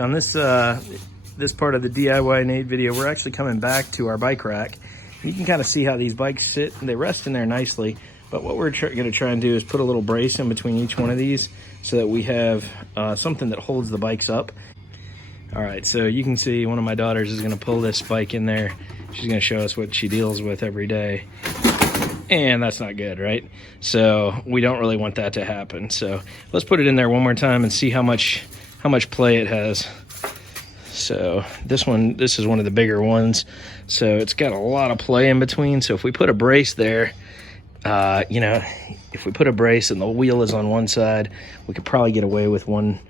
On this this part of the DIYNate video, we're actually coming back to our bike rack. You can kind of see how these bikes sit, and they rest in there nicely. But what we're going to try and do is put a little brace in between each one of these so that we have something that holds the bikes up. All right, so you can see one of my daughters is going to pull this bike in there. She's going to show us what she deals with every day. And that's not good, right? So we don't really want that to happen. So let's put it in there one more time and see how much play it has. So this is one of the bigger ones. So it's got a lot of play in between. So if we put a brace there, you know, if we put a brace and the wheel is on one side, we could probably get away with one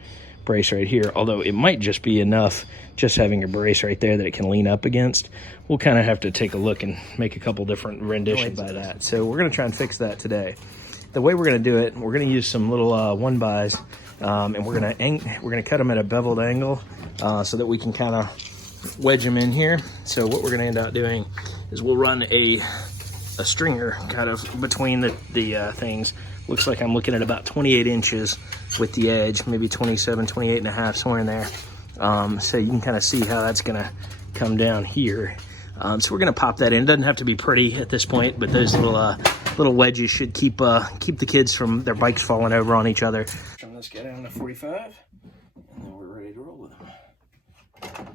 brace right here. Although it might just be enough just having a brace right there that it can lean up against. We'll kind of have to take a look and make a couple different renditions by that. So we're going to try and fix that today. The way we're going to do it, we're going to use some little 1-bys, and we're going to cut them at a beveled angle so that we can kind of wedge them in here. So what we're going to end up doing is we'll run a stringer kind of between the things. Looks like I'm looking at about 28 inches with the edge, maybe 27, 28 and a half, somewhere in there. So you can kind of see how that's going to come down here. So we're going to pop that in. It doesn't have to be pretty at this point, but those little wedges should keep the kids from their bikes falling over on each other. Turn this guy down to 45, and then we're ready to roll with them. And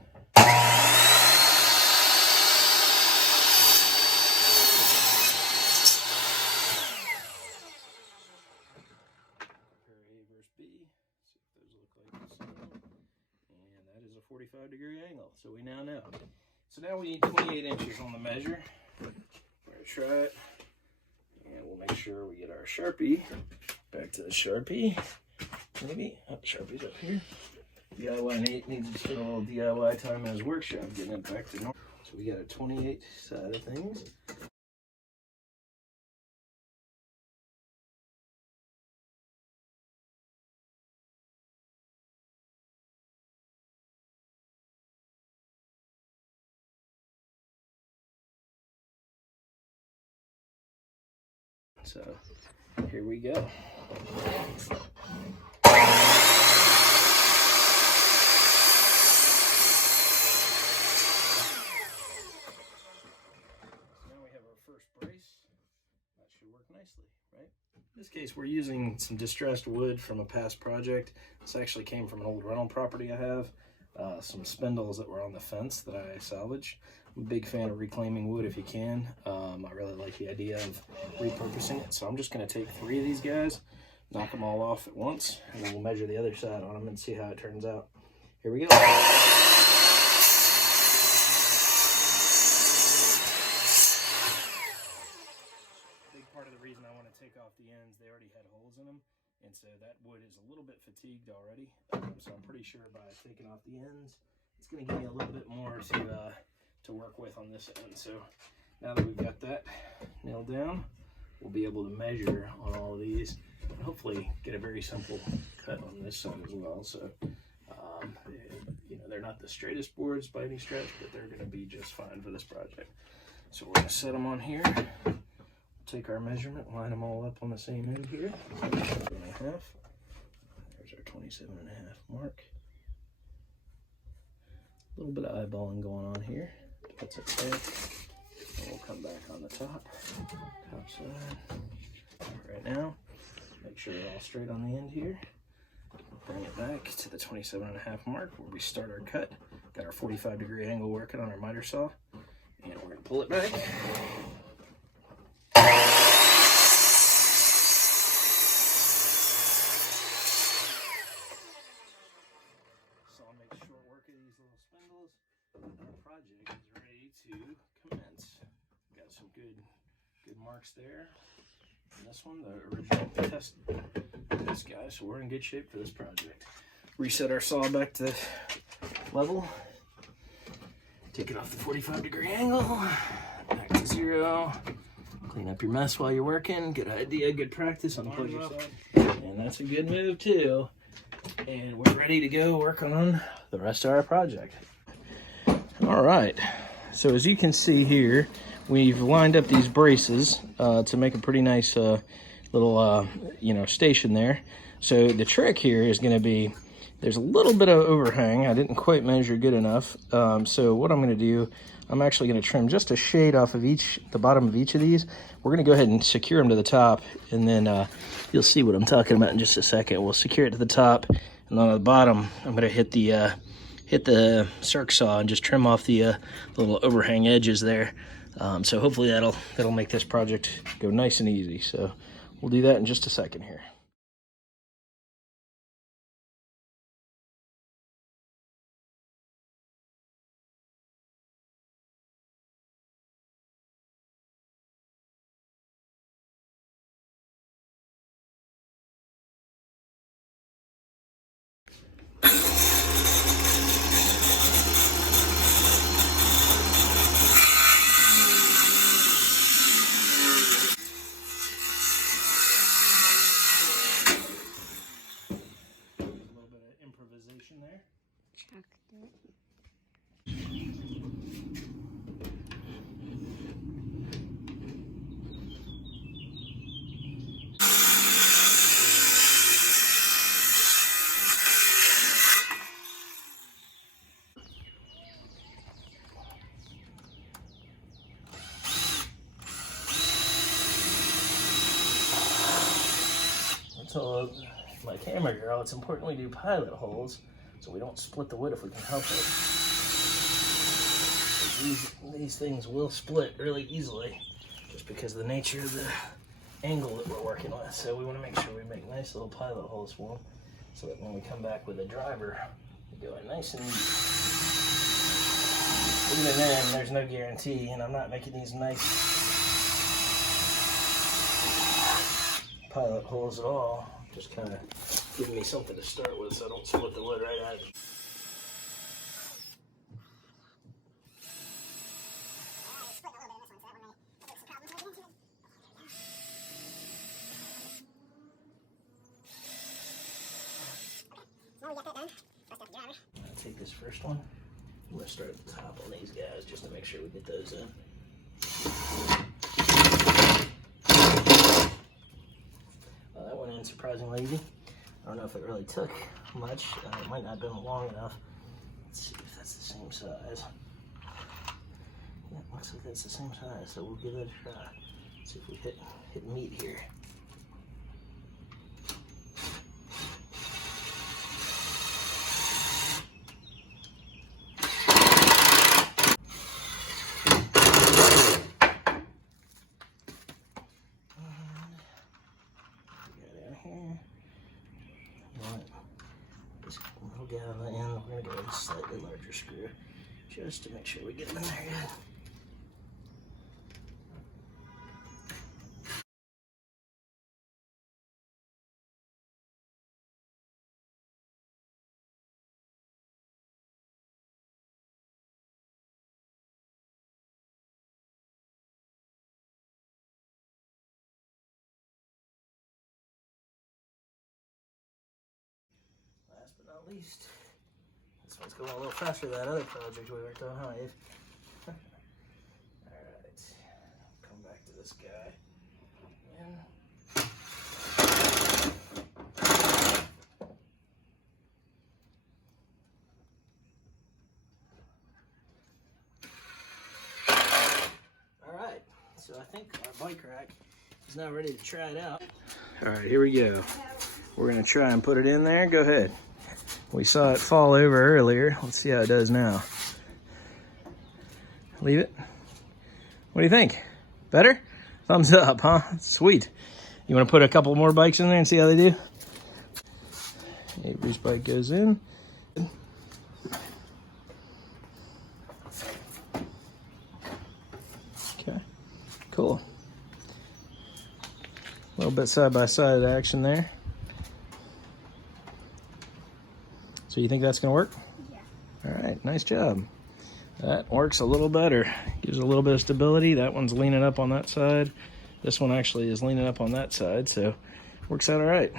that is a 45-degree angle, so we now know. So now we need 28 inches on the measure. We're going to try it, and we'll make sure we get our Sharpie. Back to the Sharpie, maybe. Oh, Sharpie's up here. DIYNate needs to spend a little DIY time in his workshop getting it back to normal. So we got a 28 side of things. So here we go. Now we have our first brace. That should work nicely, right? In this case, we're using some distressed wood from a past project. This actually came from an old rental property I have. Some spindles that were on the fence that I salvaged. I'm a big fan of reclaiming wood if you can. I really like the idea of repurposing it. So I'm just going to take 3 of these guys, knock them all off at once, and then we'll measure the other side on them and see how it turns out. Here we go. Big part of the reason I want to take off the ends, they already had holes in them. And so that wood is a little bit fatigued already. So I'm pretty sure by taking off the ends, it's going to give me a little bit more to work with on this end. So now that we've got that nailed down, we'll be able to measure on all of these and hopefully get a very simple cut on this side as well. So, you know, they're not the straightest boards by any stretch, but they're going to be just fine for this project. So we're going to set them on here. Take our measurement, line them all up on the same end here. 27.5. There's our 27.5 mark. A little bit of eyeballing going on here. That's okay. And we'll come back on the top side. Right now, make sure they're all straight on the end here. Bring it back to the 27.5 mark where we start our cut. Got our 45-degree angle working on our miter saw. And we're going to pull it back. Project is ready to commence. Got some good marks there. And this one, the original test this guy, so we're in good shape for this project. Reset our saw back to level. Take it off the 45-degree angle. Back to 0. Clean up your mess while you're working. Good idea, good practice on the pleasure side. And that's a good move too. And we're ready to go work on the rest of our project. All right, so as you can see here, we've lined up these braces to make a pretty nice little, you know, station there. So the trick here is going to be There's a little bit of overhang. I didn't quite measure good enough. So what I'm gonna do, I'm actually gonna trim just a shade off of the bottom of each of these. We're gonna go ahead and secure them to the top, and then you'll see what I'm talking about in just a second. We'll secure it to the top, and on the bottom, I'm gonna hit the circ saw and just trim off the little overhang edges there. So hopefully that'll make this project go nice and easy. So we'll do that in just a second here. There. Chucked it. I told my camera girl it's important we do pilot holes so we don't split the wood if we can help it. These things will split really easily just because of the nature of the angle that we're working with. So we want to make sure we make nice little pilot holes for them so that when we come back with a driver, we go in nice and easy. Even then, there's no guarantee, and I'm not making these nice pilot holes at all. Just kind of giving me something to start with so I don't split the wood right out of it. I'll take this first one. I'm going to start at the top on these guys just to make sure we get those in. Well, that went in surprisingly easy. I don't know if it really took much. It might not have been long enough. Let's see if that's the same size. Yeah, looks like that's the same size, so we'll give it a try. Let's see if we hit meat here. This little guy on the end, we're going to go with a slightly larger screw just to make sure we get them in there good. Last but not least, this one's going a little faster than that other project we worked on, huh, Eve? Alright, come back to this guy. And alright, so I think our bike rack is now ready to try it out. Alright, here we go. We're going to try and put it in there. Go ahead. We saw it fall over earlier. Let's see how it does now. Leave it. What do you think? Better? Thumbs up, huh? Sweet. You want to put a couple more bikes in there and see how they do? Avery's bike goes in. Okay, cool. A little bit side-by-side action there. So you think that's gonna work? Yeah. All right, nice job. That works a little better. Gives it a little bit of stability. That one's leaning up on that side. This one actually is leaning up on that side, so works out all right.